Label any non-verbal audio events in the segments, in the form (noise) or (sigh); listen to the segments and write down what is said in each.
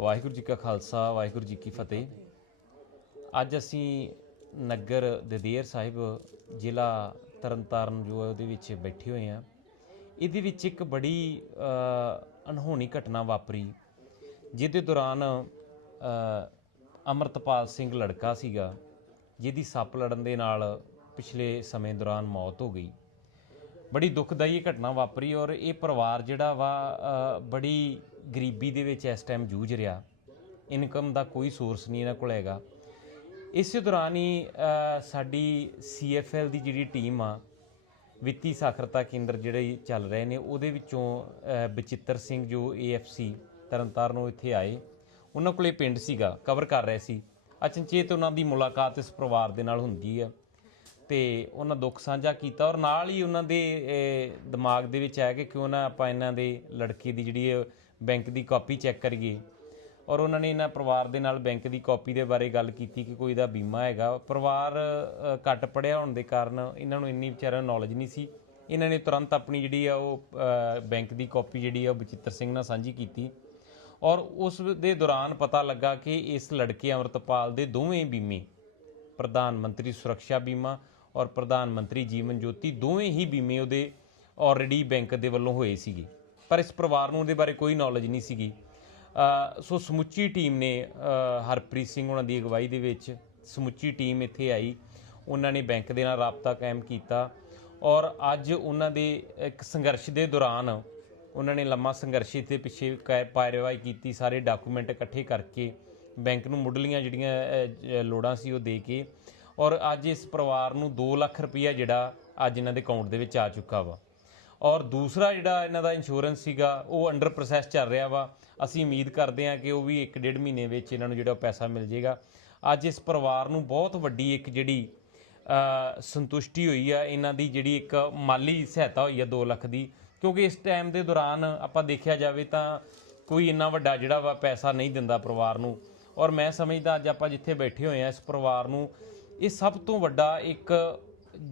ਵਾਹਿਗੁਰੂ ਜੀ ਕਾ ਖਾਲਸਾ ਵਾਹਿਗੁਰੂ ਜੀ ਕੀ ਫਤਿਹ। ਅੱਜ ਅਸੀਂ ਨਗਰ ਦਦੇਰ ਸਾਹਿਬ ਜ਼ਿਲ੍ਹਾ ਤਰਨਤਾਰਨ ਜੋ ਹੈ ਉਹਦੇ ਵਿੱਚ ਬੈਠੇ ਹੋਏ ਹਾਂ। ਇਹਦੇ ਵਿੱਚ ਇੱਕ ਬੜੀ ਅ, ਅਣਹੋਣੀ ਘਟਨਾ ਵਾਪਰੀ ਜਿਹਦੇ ਦੌਰਾਨ ਅ, ਅਮਰਤਪਾਲ ਸਿੰਘ ਲੜਕਾ ਸੀਗਾ ਜਿਹਦੀ ਸੱਪ ਲੜਨ ਦੇ ਨਾਲ ਪਿਛਲੇ ਸਮੇਂ ਦੌਰਾਨ ਮੌਤ ਹੋ ਗਈ। ਬੜੀ ਦੁਖਦਾਈ ਘਟਨਾ ਵਾਪਰੀ ਔਰ ਇਹ ਪਰਿਵਾਰ ਜਿਹੜਾ ਵਾ ਬੜੀ ਗਰੀਬੀ ਦੇ ਵਿੱਚ ਇਸ ਟਾਈਮ ਜੂਝ ਰਿਹਾ ਇਨਕਮ ਦਾ ਕੋਈ ਸੋਰਸ ਨਹੀਂ ਇਹਨਾਂ ਕੋਲ ਹੈਗਾ। ਇਸੇ ਦੌਰਾਨ ਹੀ ਅ, ਸਾਡੀ ਸੀਐਫਐਲ ਦੀ ਜਿਹੜੀ ਟੀਮ ਆ ਵਿੱਤੀ ਸਾਖਰਤਾ ਕੇਂਦਰ ਜਿਹੜੇ ਚੱਲ ਰਹੇ ਨੇ ਉਹਦੇ ਵਿੱਚੋਂ ਬਚਿੱਤਰ ਸਿੰਘ ਜੋ ਏਐਫਸੀ ਨੂੰ ਇੱਥੇ ਆਏ। ਉਹਨਾਂ ਕੋਲੇ ਪਿੰਡ ਸੀਗਾ ਕਵਰ ਕਰ ਰਹੇ ਸੀ। ਅਚਨਚੇਤ ਉਹਨਾਂ ਦੀ ਮੁਲਾਕਾਤ ਇਸ ਪਰਿਵਾਰ ਦੇ ਨਾਲ ਹੁੰਦੀ ਹੈ ਤੇ ਉਹਨਾਂ ਦੁੱਖ ਸਾਂਝਾ ਕੀਤਾ ਔਰ ਨਾਲ ਹੀ ਉਹਨਾਂ ਦੇ ਦਿਮਾਗ ਦੇ ਵਿੱਚ ਆਇਆ ਕਿ ਕਿਉਂ ਨਾ ਆਪਾਂ ਇਹਨਾਂ ਦੇ ਲੜਕੇ ਦੀ ਜਿਹੜੀ ਬੈਂਕ ਦੀ ਕਾਪੀ ਚੈੱਕ ਕਰੀਏ ਔਰ ਉਹਨਾਂ ਨੇ ਇਹਨਾਂ ਪਰਿਵਾਰ ਦੇ ਨਾਲ ਬੈਂਕ ਦੀ ਕਾਪੀ ਦੇ ਬਾਰੇ ਗੱਲ ਕੀਤੀ ਕਿ ਕੋਈ ਦਾ ਬੀਮਾ ਹੈਗਾ। ਪਰਿਵਾਰ ਘੱਟ ਪੜਿਆ ਹੋਣ ਦੇ ਕਾਰਨ ਇਹਨਾਂ ਨੂੰ ਇੰਨੀ ਵਿਚਾਰਾ ਨੌਲੇਜ ਨਹੀਂ ਸੀ। ਇਹਨਾਂ ਨੇ ਤੁਰੰਤ ਆਪਣੀ ਜਿਹੜੀ ਆ ਉਹ ਬੈਂਕ ਦੀ ਕਾਪੀ ਜਿਹੜੀ ਆ ਉਹ ਬਚਿੱਤਰ ਸਿੰਘ ਨਾਲ ਸਾਂਝੀ ਕੀਤੀ। ਔਰ ਉਸ ਦੇ ਦੌਰਾਨ ਪਤਾ ਲੱਗਾ ਕਿ ਇਸ ਲੜਕੇ ਅਮਰਤਪਾਲ ਦੇ ਦੋਵੇਂ ਬੀਮੇ, ਪ੍ਰਧਾਨ ਮੰਤਰੀ ਸੁਰੱਖਿਆ ਬੀਮਾ ਔਰ ਪ੍ਰਧਾਨ ਮੰਤਰੀ ਜੀਵਨ ਜੋਤੀ, ਦੋਵੇਂ ਹੀ ਬੀਮੇ ਉਹਦੇ ਆਲਰੇਡੀ ਬੈਂਕ ਦੇ ਵੱਲੋਂ ਹੋਏ ਸੀਗੇ। ਪਰ ਇਸ ਪਰਿਵਾਰ ਨੂੰ ਉਹਦੇ ਬਾਰੇ ਕੋਈ ਨੌਲੇਜ ਨਹੀਂ ਸੀਗੀ। ਸੋ ਸਮੁੱਚੀ ਟੀਮ ਨੇ ਹਰਪ੍ਰੀਤ ਸਿੰਘ ਉਹਨਾਂ ਦੀ ਅਗਵਾਈ ਦੇ ਵਿੱਚ ਸਮੁੱਚੀ ਟੀਮ ਇੱਥੇ ਆਈ। ਉਹਨਾਂ ਨੇ ਬੈਂਕ ਦੇ ਨਾਲ ਰਾਬਤਾ ਕਾਇਮ ਕੀਤਾ ਔਰ ਅੱਜ ਉਹਨਾਂ ਦੇ ਇੱਕ ਸੰਘਰਸ਼ ਦੇ ਦੌਰਾਨ ਉਹਨਾਂ ਨੇ ਲੰਮਾ ਸੰਘਰਸ਼ ਦੇ ਪਿੱਛੇ ਕਾ- ਕਾਰਵਾਈ ਕੀਤੀ, ਸਾਰੇ ਡਾਕੂਮੈਂਟ ਇਕੱਠੇ ਕਰਕੇ ਬੈਂਕ ਨੂੰ ਮੁੱਢਲੀਆਂ ਜਿਹੜੀਆਂ ਲੋੜਾਂ ਸੀ ਉਹ ਦੇ ਕੇ ਔਰ ਅੱਜ ਇਸ ਪਰਿਵਾਰ ਨੂੰ 2 ਲੱਖ ਰੁਪਈਆ ਜਿਹੜਾ ਅੱਜ ਇਹਨਾਂ ਦੇ ਅਕਾਊਂਟ ਦੇ ਵਿੱਚ ਆ ਚੁੱਕਾ ਵਾ। ਔਰ ਦੂਸਰਾ ਜਿਹੜਾ ਇਹਨਾਂ ਦਾ ਇੰਸ਼ੋਰੈਂਸ ਸੀਗਾ, ਉਹ ਅੰਡਰ ਪ੍ਰੋਸੈਸ ਚੱਲ ਰਿਹਾ ਵਾ। ਅਸੀਂ ਉਮੀਦ ਕਰਦੇ ਹਾਂ ਕਿ ਉਹ ਵੀ 1.5 ਮਹੀਨੇ ਵਿੱਚ ਇਹਨਾਂ ਨੂੰ ਜਿਹੜਾ ਪੈਸਾ ਮਿਲ ਜਾਏਗਾ। ਅੱਜ ਇਸ ਪਰਿਵਾਰ ਨੂੰ ਬਹੁਤ ਵੱਡੀ ਇੱਕ ਜਿਹੜੀ ਸੰਤੁਸ਼ਟੀ ਹੋਈ ਆ। ਇਹਨਾਂ ਦੀ ਜਿਹੜੀ ਇੱਕ ਮਾਲੀ ਸਹਾਇਤਾ ਹੋਈ ਆ 2 ਲੱਖ ਦੀ। ਕਿਉਂਕਿ ਇਸ ਟਾਈਮ ਦੇ ਦੌਰਾਨ ਆਪਾਂ ਦੇਖਿਆ ਜਾਵੇ ਤਾਂ ਕੋਈ ਇੰਨਾ ਵੱਡਾ ਜਿਹੜਾ ਵਾ ਪੈਸਾ ਨਹੀਂ ਦਿੰਦਾ ਪਰਿਵਾਰ ਨੂੰ। ਔਰ ਮੈਂ ਸਮਝਦਾ ਅੱਜ ਆਪਾਂ ਜਿੱਥੇ ਬੈਠੇ ਹੋਏ ਆ, ਇਸ ਪਰਿਵਾਰ ਨੂੰ ਇਹ ਸਭ ਤੋਂ ਵੱਡਾ ਇੱਕ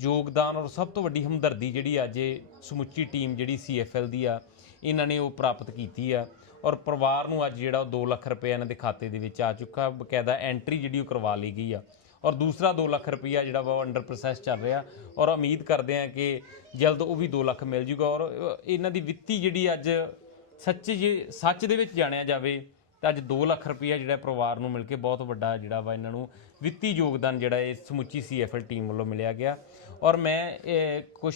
ਯੋਗਦਾਨ ਔਰ ਸਭ ਤੋਂ ਵੱਡੀ ਹਮਦਰਦੀ ਜਿਹੜੀ ਅੱਜ ਇਹ ਸਮੁੱਚੀ ਟੀਮ ਜਿਹੜੀ ਸੀਐਫਐਲ ਦੀ ਆ, ਇਹਨਾਂ ਨੇ ਉਹ ਪ੍ਰਾਪਤ ਕੀਤੀ ਆ। ਔਰ ਪਰਿਵਾਰ ਨੂੰ ਅੱਜ ਜਿਹੜਾ ਉਹ 2 ਲੱਖ ਰੁਪਏ ਇਹਨਾਂ ਦੇ ਖਾਤੇ ਦੇ ਵਿੱਚ ਆ ਚੁੱਕਾ, ਬਕਾਇਦਾ ਐਂਟਰੀ ਜਿਹੜੀ ਉਹ ਕਰਵਾ ਲਈ ਗਈ ਆ। ਔਰ ਦੂਸਰਾ 2 ਲੱਖ ਰੁਪਈਆ ਜਿਹੜਾ ਵਾ ਉਹ ਅੰਡਰ ਪ੍ਰੋਸੈਸ ਚੱਲ ਰਿਹਾ। ਔਰ ਉਮੀਦ ਕਰਦੇ ਆ ਕਿ ਜਲਦ ਉਹ ਵੀ 2 ਲੱਖ ਮਿਲ ਜੂਗਾ। ਔਰ ਇਹਨਾਂ ਦੀ ਵਿੱਤੀ ਜਿਹੜੀ ਅੱਜ ਸੱਚ ਜੇ, ਸੱਚ ਦੇ ਵਿੱਚ ਜਾਣਿਆ ਜਾਵੇ ਤਾਂ ਅੱਜ 2 ਲੱਖ ਰੁਪਈਆ ਜਿਹੜਾ ਪਰਿਵਾਰ ਨੂੰ ਮਿਲ ਕੇ ਬਹੁਤ ਵੱਡਾ ਜਿਹੜਾ ਵਾ ਇਹਨਾਂ ਨੂੰ ਵਿੱਤੀ ਯੋਗਦਾਨ ਜਿਹੜਾ ਇਹ ਸਮੁੱਚੀ ਸੀਐਫਐਲ ਟੀਮ ਵੱਲੋਂ ਮਿਲਿਆ ਗਿਆ। ਔਰ ਮੈਂ ਕੁਝ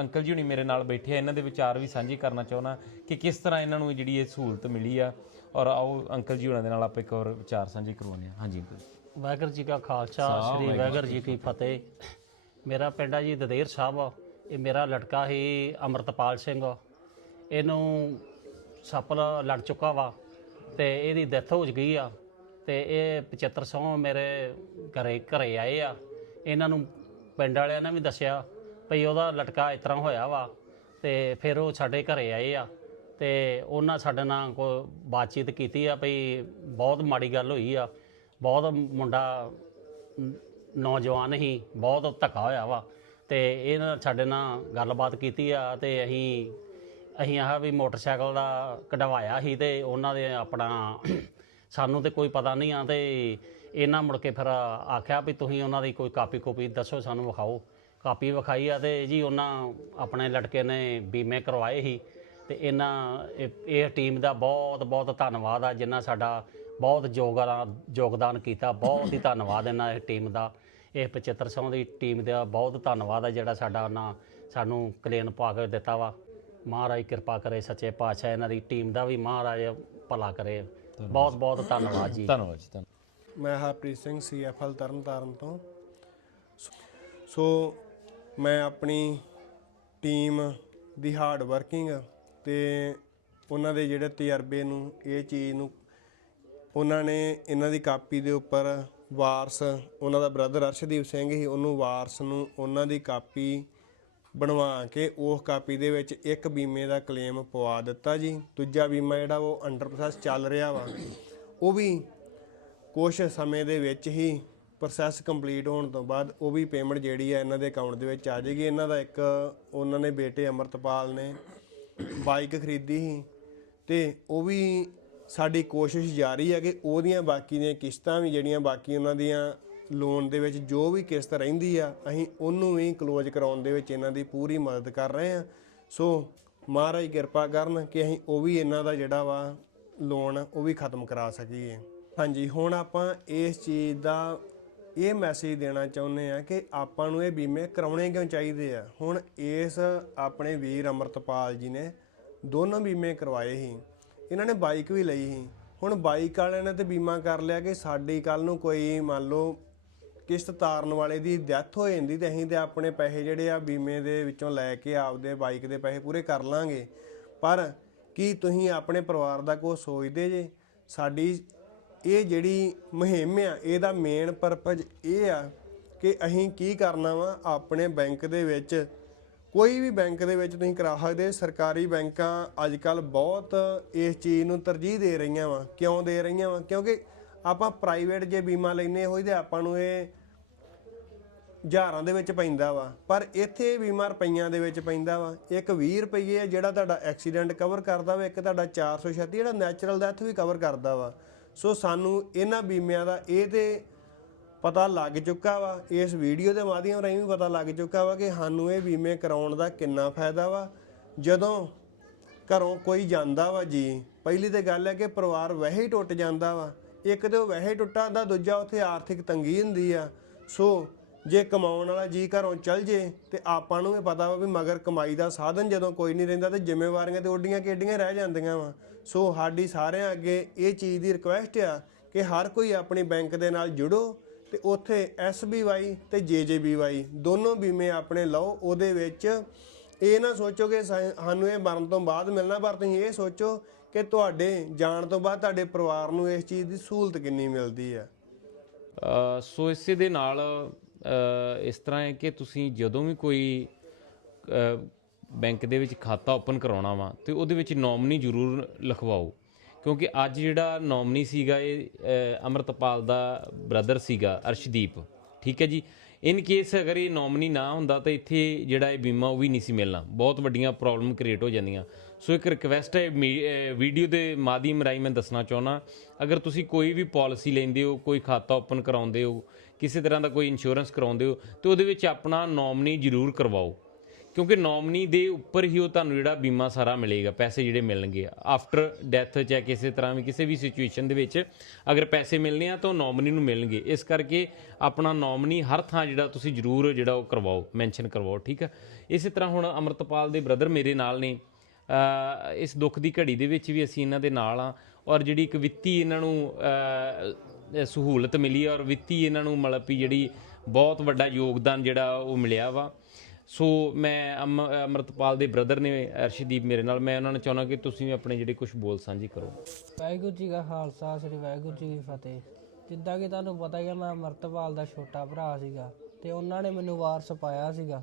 ਅੰਕਲ ਜੀ ਹੁਣੀ ਮੇਰੇ ਨਾਲ ਬੈਠੇ ਆ ਇਹਨਾਂ ਦੇ ਵਿਚਾਰ ਵੀ ਸਾਂਝੇ ਕਰਨਾ ਚਾਹੁੰਦਾ ਕਿ ਕਿਸ ਤਰ੍ਹਾਂ ਇਹਨਾਂ ਨੂੰ ਜਿਹੜੀ ਇਹ ਸਹੂਲਤ ਮਿਲੀ ਆ। ਔਰ ਆਓ ਅੰਕਲ ਜੀ ਹੁਣਾਂ ਦੇ ਨਾਲ ਆਪਾਂ ਇੱਕ ਹੋਰ ਵਿਚਾਰ ਸਾਂਝੇ ਕਰਵਾਉਂਦੇ ਹਾਂ। ਹਾਂਜੀ ਵਾਹਿਗੁਰੂ ਜੀ ਕਾ ਖਾਲਸਾ ਸ੍ਰੀ ਵਾਹਿਗੁਰੂ ਜੀ ਕੀ ਫਤਿਹ। ਮੇਰਾ ਪਿੰਡ ਆ ਜੀ ਦਦੇਰ ਸਾਹਿਬ ਇਹ ਮੇਰਾ ਲੜਕਾ ਹੀ ਅਮਰਤਪਾਲ ਸਿੰਘ ਇਹਨੂੰ ਸੱਪ ਲੜ ਚੁੱਕਾ ਵਾ। ਤੇ ਇਹਦੀ ਡੈਥ ਹੋ ਗਈ ਆ ਤੇ ਇਹ 7500 ਮੇਰੇ ਘਰੇ ਘਰੇ ਆਏ ਆ। ਇਹਨਾਂ ਨੂੰ ਪਿੰਡ ਵਾਲਿਆਂ ਨੇ ਵੀ ਦੱਸਿਆ ਭਈ ਉਹਦਾ ਲਟਕਾ ਇਸ ਤਰ੍ਹਾਂ ਹੋਇਆ ਵਾ ਤੇ ਫਿਰ ਉਹ ਸਾਡੇ ਘਰੇ ਆਏ ਆ ਤੇ ਉਹਨਾਂ ਸਾਡੇ ਨਾਲ ਕੋਈ ਬਾਤਚੀਤ ਕੀਤੀ ਆ ਭਈ ਬਹੁਤ ਮਾੜੀ ਗੱਲ ਹੋਈ ਆ। ਬਹੁਤ ਮੁੰਡਾ ਨੌਜਵਾਨ ਹੀ ਬਹੁਤ ਧੱਕਾ ਹੋਇਆ ਵਾ ਤੇ ਇਹਨਾਂ ਸਾਡੇ ਨਾਲ ਗੱਲਬਾਤ ਕੀਤੀ ਆ ਤੇ ਅਸੀਂ ਅਸੀਂ ਆਹ ਵੀ ਮੋਟਰਸਾਈਕਲ ਦਾ ਕਢਵਾਇਆ ਸੀ ਤੇ ਉਹਨਾਂ ਦੇ ਆਪਣਾ ਸਾਨੂੰ ਤੇ ਕੋਈ ਪਤਾ ਨਹੀਂ ਆ ਤੇ ਇਹਨਾਂ ਮੁੜ ਕੇ ਫਿਰ ਆਖਿਆ ਵੀ ਤੁਸੀਂ ਉਹਨਾਂ ਦੀ ਕੋਈ ਕਾਪੀ ਕੋਪੀ ਦੱਸੋ, ਸਾਨੂੰ ਵਿਖਾਓ। ਕਾਪੀ ਵਿਖਾਈ ਆ ਤੇ ਜੀ ਉਹਨਾਂ ਆਪਣੇ ਲੜਕੇ ਨੇ ਬੀਮੇ ਕਰਵਾਏ ਸੀ ਤੇ ਇਹਨਾਂ, ਇਹ- ਇਹ ਟੀਮ ਦਾ ਬਹੁਤ ਬਹੁਤ ਧੰਨਵਾਦ ਆ ਜਿਨ੍ਹਾਂ ਸਾਡਾ ਬਹੁਤ ਯੋਗਦਾਨ ਯੋਗਦਾਨ ਕੀਤਾ, ਬਹੁਤ ਹੀ ਧੰਨਵਾਦ ਇਹਨਾਂ ਇਹ ਟੀਮ ਦਾ। ਇਹ 7500 ਦੀ ਟੀਮ ਦਾ ਬਹੁਤ ਧੰਨਵਾਦ ਆ ਜਿਹੜਾ ਸਾਡਾ ਉਹਨਾਂ ਸਾਨੂੰ ਕਲੇਨ ਪਾ ਕੇ ਦਿੱਤਾ ਵਾ। ਮਹਾਰਾਜ ਕਿਰਪਾ ਕਰੇ ਸੱਚੇ ਪਾਤਸ਼ਾਹ ਇਹਨਾਂ ਦੀ ਟੀਮ ਦਾ ਵੀ ਮਹਾਰਾਜ ਭਲਾ ਕਰੇ। ਬਹੁਤ ਬਹੁਤ ਧੰਨਵਾਦ ਜੀ। ਧੰਨਵਾਦ ਜੀ ਮੈਂ ਹਰਪ੍ਰੀਤ ਸਿੰਘ ਸੀਐਫਐਲ ਤਰਨਤਾਰਨ ਤੋਂ। ਸੋ ਮੈਂ ਆਪਣੀ ਟੀਮ ਦੀ ਹਾਰਡ ਵਰਕਿੰਗ ਤੇ ਉਹਨਾਂ ਦੇ ਜਿਹੜੇ ਤਜਰਬੇ ਨੂੰ ਇਹ ਚੀਜ਼ ਨੂੰ ਉਹਨਾਂ ਨੇ ਇਹਨਾਂ ਦੀ ਕਾਪੀ ਦੇ ਉੱਪਰ ਵਾਰਸ ਉਹਨਾਂ ਦਾ ਬ੍ਰਦਰ ਅਰਸ਼ਦੀਪ ਸਿੰਘ ਸੀ ਉਹਨੂੰ ਵਾਰਸ ਨੂੰ ਉਹਨਾਂ ਦੀ ਕਾਪੀ ਬਣਵਾ ਕੇ ਉਸ ਕਾਪੀ ਦੇ ਵਿੱਚ ਇੱਕ ਬੀਮੇ ਦਾ ਕਲੇਮ ਪਵਾ ਦਿੱਤਾ ਜੀ। ਦੂਜਾ ਬੀਮਾ ਜਿਹੜਾ ਉਹ ਅੰਡਰ ਪ੍ਰੋਸੈਸ ਚੱਲ ਰਿਹਾ ਵਾ। ਉਹ ਵੀ ਕੁਝ ਸਮੇਂ ਦੇ ਵਿੱਚ ਹੀ ਪ੍ਰੋਸੈਸ ਕੰਪਲੀਟ ਹੋਣ ਤੋਂ ਬਾਅਦ ਉਹ ਵੀ ਪੇਮੈਂਟ ਜਿਹੜੀ ਹੈ ਇਹਨਾਂ ਦੇ ਅਕਾਊਂਟ ਦੇ ਵਿੱਚ ਆ ਜਾਏਗੀ। ਇਹਨਾਂ ਦਾ ਇੱਕ ਉਹਨਾਂ ਨੇ ਬੇਟੇ ਅਮਰਤਪਾਲ ਨੇ ਬਾਈਕ ਖਰੀਦੀ ਸੀ ਤੇ ਉਹ ਵੀ ਸਾਡੀ ਕੋਸ਼ਿਸ਼ ਜਾਰੀ ਹੈ ਕਿ ਉਹਦੀਆਂ ਬਾਕੀ ਦੀਆਂ ਕਿਸ਼ਤਾਂ ਵੀ ਜਿਹੜੀਆਂ ਬਾਕੀ ਉਹਨਾਂ ਦੀਆਂ ਲੋਨ ਦੇ ਵਿੱਚ ਜੋ ਵੀ ਕਿਸ਼ਤ ਰਹਿੰਦੀ ਆ, ਅਸੀਂ ਉਹਨੂੰ ਵੀ ਕਲੋਜ਼ ਕਰਾਉਣ ਦੇ ਵਿੱਚ ਇਹਨਾਂ ਦੀ ਪੂਰੀ ਮਦਦ ਕਰ ਰਹੇ ਆ ਸੋ ਮਹਾਰਾਜ ਕਿਰਪਾ ਕਰਨ ਕਿ ਅਸੀਂ ਉਹ ਵੀ ਇਹਨਾਂ ਦਾ ਜਿਹੜਾ ਵਾ ਲੋਨ ਉਹ ਵੀ ਖਤਮ ਕਰਾ ਸਕੀਏ। ਹਾਂਜੀ, ਹੁਣ ਆਪਾਂ ਇਸ ਚੀਜ਼ ਦਾ ਇਹ ਮੈਸੇਜ ਦੇਣਾ ਚਾਹੁੰਦੇ ਆ ਕਿ ਆਪਾਂ ਨੂੰ ਇਹ ਬੀਮੇ ਕਰਾਉਣੇ ਕਿਉਂ ਚਾਹੀਦੇ ਆ? ਹੁਣ ਇਸ ਆਪਣੇ ਵੀਰ ਅਮਰਤਪਾਲ ਜੀ ਨੇ ਦੋਨੋਂ ਬੀਮੇ ਕਰਵਾਏ ਸੀ। ਇਹਨਾਂ ਨੇ ਬਾਈਕ ਵੀ ਲਈ ਸੀ। ਹੁਣ ਬਾਈਕ ਵਾਲਿਆਂ ਨੇ ਤੇ ਬੀਮਾ ਕਰ ਲਿਆ ਕਿ ਸਾਡੀ ਕੱਲ ਨੂੰ ਕੋਈ ਮੰਨ ਲਓ ਕਿਸ਼ਤ ਤਾਰਨ ਵਾਲੇ ਦੀ ਡੈਥ ਹੋ ਜਾਂਦੀ ਤੇ ਅਸੀਂ ਤੇ ਆਪਣੇ ਪੈਸੇ ਜਿਹੜੇ ਆ ਬੀਮੇ ਦੇ ਵਿੱਚੋਂ ਲੈ ਕੇ ਆਪਦੇ ਬਾਈਕ ਦੇ ਪੈਸੇ ਪੂਰੇ ਕਰ ਲਾਂਗੇ। ਪਰ ਕੀ ਤੁਸੀਂ ਆਪਣੇ ਪਰਿਵਾਰ ਦਾ ਕੋਈ ਸੋਚਦੇ ਜੇ? ਸਾਡੀ ਇਹ ਜਿਹੜੀ ਮੁਹਿੰਮ ਆ, ਇਹਦਾ ਮੇਨ ਪਰਪਸ ਇਹ ਆ ਕਿ ਅਸੀਂ ਕੀ ਕਰਨਾ ਵਾ, ਆਪਣੇ ਬੈਂਕ ਦੇ ਵਿੱਚ ਕੋਈ ਵੀ ਬੈਂਕ ਦੇ ਵਿੱਚ ਤੁਸੀਂ ਕਰਾ ਸਕਦੇ ਸਰਕਾਰੀ ਬੈਂਕਾਂ ਅੱਜ ਕੱਲ ਬਹੁਤ ਇਸ ਚੀਜ਼ ਨੂੰ ਤਰਜੀਹ ਦੇ ਰਹੀਆਂ ਵਾ। ਕਿਉਂ ਦੇ ਰਹੀਆਂ ਵਾ? ਕਿਉਂਕਿ ਆਪਾਂ ਪ੍ਰਾਈਵੇਟ ਜੇ ਬੀਮਾ ਲੈਨੇ ਹੋਈ ਤੇ ਆਪਾਂ ਨੂੰ ਇਹ ਹਜ਼ਾਰਾਂ ਦੇ ਵਿੱਚ ਪੈਂਦਾ ਵਾ, ਪਰ ਇੱਥੇ ਬੀਮਾ ਰੁਪਈਆਂ ਦੇ ਵਿੱਚ ਪੈਂਦਾ ਵਾ। ਇੱਕ 20 ਰੁਪਏ ਆ ਜਿਹੜਾ ਤੁਹਾਡਾ ਐਕਸੀਡੈਂਟ ਕਵਰ ਕਰਦਾ ਵਾ, ਇੱਕ ਤੁਹਾਡਾ 436 ਜਿਹੜਾ ਨੈਚੁਰਲ ਡੈਥ ਵੀ ਕਵਰ ਕਰਦਾ ਵਾ। ਸੋ ਸਾਨੂੰ ਇਹਨਾਂ ਬੀਮਿਆਂ ਦਾ ਇਹ ਤੇ ਪਤਾ ਲੱਗ ਚੁੱਕਾ ਵਾ, ਇਸ ਵੀਡੀਓ ਦੇ ਮਾਧਿਅਮ ਰਾਹੀਂ ਵੀ ਪਤਾ ਲੱਗ ਚੁੱਕਾ ਵਾ ਕਿ ਸਾਨੂੰ ਇਹ ਬੀਮੇ ਕਰਾਉਣ ਦਾ ਕਿੰਨਾ ਫਾਇਦਾ ਵਾ। ਜਦੋਂ ਘਰੋਂ ਕੋਈ ਜਾਂਦਾ ਵਾ ਜੀ, ਪਹਿਲੀ ਤੇ ਗੱਲ ਹੈ ਕਿ ਪਰਿਵਾਰ ਵੈਸੇ ਹੀ ਟੁੱਟ ਜਾਂਦਾ ਵਾ ਇੱਕ ਤੇ ਉਹ ਵੈਸੇ ਟੁੱਟਾ ਹੁੰਦਾ, ਦੂਜਾ ਉੱਥੇ ਆਰਥਿਕ ਤੰਗੀ ਹੁੰਦੀ ਆ। ਸੋ ਜੇ ਕਮਾਉਣ ਵਾਲਾ ਜੀ ਘਰੋਂ ਚੱਲ ਜੇ ਤੇ ਆਪਾਂ ਨੂੰ ਇਹ ਪਤਾ ਵਾ ਵੀ ਮਗਰ ਕਮਾਈ ਦਾ ਸਾਧਨ ਜਦੋਂ ਕੋਈ ਨਹੀਂ ਰਹਿੰਦਾ ਤੇ ਜ਼ਿੰਮੇਵਾਰੀਆਂ ਤੇ ਓਡੀਆਂ ਕਿੱਡੀਆਂ ਰਹਿ ਜਾਂਦੀਆਂ ਵਾ। ਸੋ ਸਾਡੀ ਸਾਰਿਆਂ ਅੱਗੇ ਇਹ ਚੀਜ਼ ਦੀ ਰਿਕੁਐਸਟ ਆ ਕਿ ਹਰ ਕੋਈ ਆਪਣੀ ਬੈਂਕ ਦੇ ਨਾਲ ਜੁੜੋ ਤੇ ਉੱਥੇ SBY ਤੇ JJBY ਦੋਨੋਂ ਬੀਮੇ ਆਪਣੇ ਲਓ, ਉਹਦੇ ਵਿੱਚ ਇਹ ਨਾ ਸੋਚੋ ਕਿ ਸਾਨੂੰ ਇਹ ਮਰਨ ਤੋਂ ਬਾਅਦ ਮਿਲਣਾ ਪਰ ਤੁਸੀਂ ਇਹ ਸੋਚੋ ਕਿ ਤੁਹਾਡੇ ਜਾਣ ਤੋਂ ਬਾਅਦ ਤੁਹਾਡੇ ਪਰਿਵਾਰ ਨੂੰ ਇਸ ਚੀਜ਼ ਦੀ ਸਹੂਲਤ ਕਿੰਨੀ ਮਿਲਦੀ ਹੈ? ਸੋ ਇਸੇ ਦੇ ਨਾਲ ਇਸ ਤਰ੍ਹਾਂ ਹੈ ਕਿ ਤੁਸੀਂ ਜਦੋਂ ਵੀ ਕੋਈ ਬੈਂਕ ਦੇ ਵਿੱਚ ਖਾਤਾ ਓਪਨ ਕਰਾਉਣਾ ਵਾ ਤੇ ਉਹਦੇ ਵਿੱਚ ਨੋਮਨੀ ਜ਼ਰੂਰ ਲਿਖਵਾਓ। ਕਿਉਂਕਿ ਅੱਜ ਜਿਹੜਾ ਨੋਮਨੀ ਸੀਗਾ ਇਹ ਅ, ਅਮਰਤਪਾਲ ਦਾ ਬ੍ਰਦਰ ਸੀਗਾ ਅਰਸ਼ਦੀਪ। ਠੀਕ ਹੈ ਜੀ? ਇਨ ਕੇਸ ਅਗਰ ਇਹ ਨੋਮਨੀ ਨਾ ਹੁੰਦਾ ਤਾਂ ਇੱਥੇ ਜਿਹੜਾ ਇਹ ਬੀਮਾ ਉਹ ਵੀ ਨਹੀਂ ਸੀ ਮਿਲਣਾ। ਬਹੁਤ ਵੱਡੀਆਂ ਪ੍ਰੋਬਲਮ ਕ੍ਰੀਏਟ ਹੋ ਜਾਂਦੀਆਂ। ਸੋ ਇੱਕ ਰਿਕਵੈਸਟ ਹੈ ਵੀਡੀਓ ਦੇ ਮਾਧਿਅਮ ਰਾਹੀਂ ਮੈਂ ਦੱਸਣਾ ਚਾਹੁੰਦਾ, ਅਗਰ ਤੁਸੀਂ ਕੋਈ ਵੀ ਪਾਲਿਸੀ ਲੈਂਦੇ ਹੋ, ਕੋਈ ਖਾਤਾ ਓਪਨ ਕਰਾਉਂਦੇ ਹੋ, ਕਿਸੇ ਤਰ੍ਹਾਂ ਦਾ ਕੋਈ ਇੰਸ਼ੋਰੈਂਸ ਕਰਾਉਂਦੇ ਹੋ, ਤੇ ਉਹਦੇ ਵਿੱਚ ਆਪਣਾ ਨੋਮਨੀ ਜ਼ਰੂਰ ਕਰਵਾਓ। ਕਿਉਂਕਿ ਨੋਮਨੀ ਦੇ ਉੱਪਰ ਹੀ ਉਹ ਤੁਹਾਨੂੰ ਜਿਹੜਾ ਬੀਮਾ ਸਾਰਾ ਮਿਲੇਗਾ, ਪੈਸੇ ਜਿਹੜੇ ਮਿਲਣਗੇ। ਆਫਟਰ ਡੈਥ ਜਾਂ ਕਿਸੇ ਤਰ੍ਹਾਂ ਵੀ, ਕਿਸੇ ਵੀ ਸਿਚੁਏਸ਼ਨ ਦੇ ਵਿੱਚ ਅਗਰ ਪੈਸੇ ਮਿਲਨੇ ਆ, ਤਾਂ ਨੋਮਨੀ ਨੂੰ ਮਿਲਣਗੇ। ਇਸ ਕਰਕੇ ਆਪਣਾ ਨੋਮਨੀ ਹਰ ਥਾਂ ਜਿਹੜਾ ਤੁਸੀਂ ਜ਼ਰੂਰ ਜਿਹੜਾ ਉਹ ਕਰਵਾਓ ਮੈਂਸ਼ਨ ਕਰਵਾਓ, ਠੀਕ ਆ? ਇਸੇ ਤਰ੍ਹਾਂ ਹੁਣ ਅਮਰਤਪਾਲ ਦੇ ਬ੍ਰਦਰ ਮੇਰੇ ਨਾਲ ਨੇ। ਇਸ ਦੁੱਖ ਦੀ ਘੜੀ ਦੇ ਵਿੱਚ ਵੀ ਅਸੀਂ ਇਹਨਾਂ ਦੇ ਨਾਲ ਆ ਔਰ ਜਿਹੜੀ ਇੱਕ ਵਿੱਤੀ ਇਹਨਾਂ ਨੂੰ ਸਹੂਲਤ ਮਿਲੀ ਔਰ ਵਿੱਤੀ ਇਹਨਾਂ ਨੂੰ ਮਤਲਬ ਵੀ ਜਿਹੜੀ ਬਹੁਤ ਵੱਡਾ ਯੋਗਦਾਨ ਜਿਹੜਾ ਉਹ ਮਿਲਿਆ ਵਾ। ਸੋ ਮੈਂ ਅਮ- ਅਮਰਤਪਾਲ ਦੇ ਬ੍ਰਦਰ ਨੇ ਅਰਸ਼ਦੀਪ ਮੇਰੇ ਨਾਲ, ਮੈਂ ਉਹਨਾਂ ਨੂੰ ਚਾਹੁੰਦਾ ਕਿ ਤੁਸੀਂ ਵੀ ਆਪਣੇ ਜਿਹੜੇ ਕੁਝ ਬੋਲ ਸਾਂਝੇ ਕਰੋ। ਵਾਹਿਗੁਰੂ ਜੀ ਕਾ ਖਾਲਸਾ, ਸ੍ਰੀ ਵਾਹਿਗੁਰੂ ਜੀ ਕੀ ਫਤਿਹ। ਜਿੱਦਾਂ ਕਿ ਤੁਹਾਨੂੰ ਪਤਾ ਹੀ ਹੈ ਮੈਂ ਅਮਰਤਪਾਲ ਦਾ ਛੋਟਾ ਭਰਾ ਸੀਗਾ ਤੇ ਉਹਨਾਂ ਨੇ ਮੈਨੂੰ ਵਾਰਸ ਪਾਇਆ ਸੀਗਾ।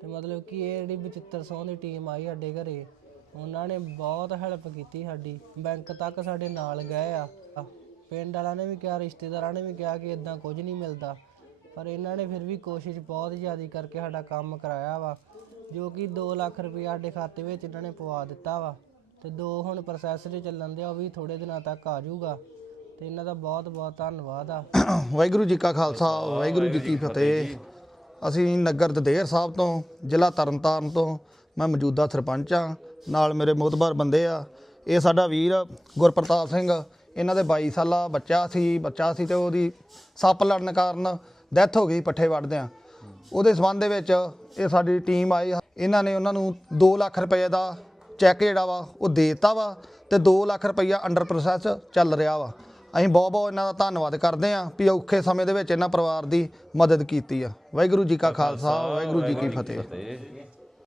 ਤੇ ਮਤਲਬ ਕਿ ਇਹ ਜਿਹੜੀ ਬਚਿੱਤਰ ਸੋਹ ਦੀ ਟੀਮ ਆਈ ਸਾਡੇ ਘਰੇ ਉਹਨਾਂ ਨੇ ਬਹੁਤ ਹੈਲਪ ਕੀਤੀ ਸਾਡੀ। ਬੈਂਕ ਤੱਕ ਸਾਡੇ ਨਾਲ ਗਏ ਆ। ਪਿੰਡ ਵਾਲਿਆਂ ਨੇ ਵੀ ਕਿਹਾ ਰਿਸ਼ਤੇਦਾਰਾਂ ਨੇ ਵੀ ਕਿਹਾ ਕਿ ਇਦਾਂ ਕੁਝ ਨਹੀਂ ਮਿਲਦਾ। ਪਰ ਇਹਨਾਂ ਨੇ ਫਿਰ ਵੀ ਕੋਸ਼ਿਸ਼ ਬਹੁਤ ਜ਼ਿਆਦਾ ਕਰਕੇ ਸਾਡਾ ਕੰਮ ਕਰਾਇਆ ਵਾ ਜੋ ਕਿ 2 ਲੱਖ ਰੁਪਏ ਸਾਡੇ ਖਾਤੇ ਵਿੱਚ ਇਹਨਾਂ ਨੇ ਪਵਾ ਦਿੱਤਾ ਵਾ। ਤੇ ਦੋ ਹੁਣ ਪ੍ਰੋਸੈਸ 'ਚ ਚੱਲਣ ਦੇ ਉਹ ਵੀ ਥੋੜੇ ਦਿਨਾਂ ਤੱਕ ਆ ਜਾਊਗਾ। ਤੇ ਇਹਨਾਂ ਦਾ ਬਹੁਤ ਬਹੁਤ ਧੰਨਵਾਦ ਆ। (coughs) ਵਾਹਿਗੁਰੂ ਜੀ ਕਾ ਖਾਲਸਾ ਵਾਹਿਗੁਰੂ ਜੀ ਕੀ ਫਤਿਹ। ਅਸੀਂ ਨਗਰ ਦਦੇਰ ਸਾਹਿਬ ਤੋਂ ਜ਼ਿਲ੍ਹਾ ਤਰਨਤਾਰਨ ਤੋਂ ਮੈਂ ਮੌਜੂਦਾ ਸਰਪੰਚ ਆ ਨਾਲ ਮੇਰੇ ਮੋਤਬਰ ਬੰਦੇ ਆ। ਇਹ ਸਾਡਾ ਵੀਰ ਗੁਰਪ੍ਰਤਾਪ ਸਿੰਘ। ਇਹਨਾਂ ਦੇ 22 ਸਾਲਾ ਬੱਚਾ ਸੀ ਬੱਚਾ ਸੀ ਤੇ ਉਹਦੀ ਸੱਪ ਲੜਨ ਕਾਰਨ ਡੈਥ ਹੋ ਗਈ ਪੱਠੇ ਵੱਢਦਿਆਂ। ਉਹਦੇ ਸਬੰਧ ਦੇ ਵਿੱਚ ਇਹ ਸਾਡੀ ਟੀਮ ਆਈ। ਇਹਨਾਂ ਨੇ ਉਹਨਾਂ ਨੂੰ 2 ਲੱਖ ਰੁਪਏ ਦਾ ਚੈੱਕ ਜਿਹੜਾ ਵਾ ਉਹ ਦੇ ਦਿੱਤਾ ਵਾ ਤੇ 2 ਲੱਖ ਰੁਪਈਆ ਅੰਡਰ ਪ੍ਰੋਸੈਸ ਚੱਲ ਰਿਹਾ ਵਾ। ਅਸੀਂ ਬਹੁਤ ਬਹੁਤ ਇਹਨਾਂ ਦਾ ਧੰਨਵਾਦ ਕਰਦੇ ਹਾਂ ਵੀ ਔਖੇ ਸਮੇਂ ਦੇ ਵਿੱਚ ਇਹਨਾਂ ਪਰਿਵਾਰ ਦੀ ਮਦਦ ਕੀਤੀ ਆ। ਵਾਹਿਗੁਰੂ ਜੀ ਕਾ ਖਾਲਸਾ ਵਾਹਿਗੁਰੂ ਜੀ ਕੀ ਫਤਿਹ।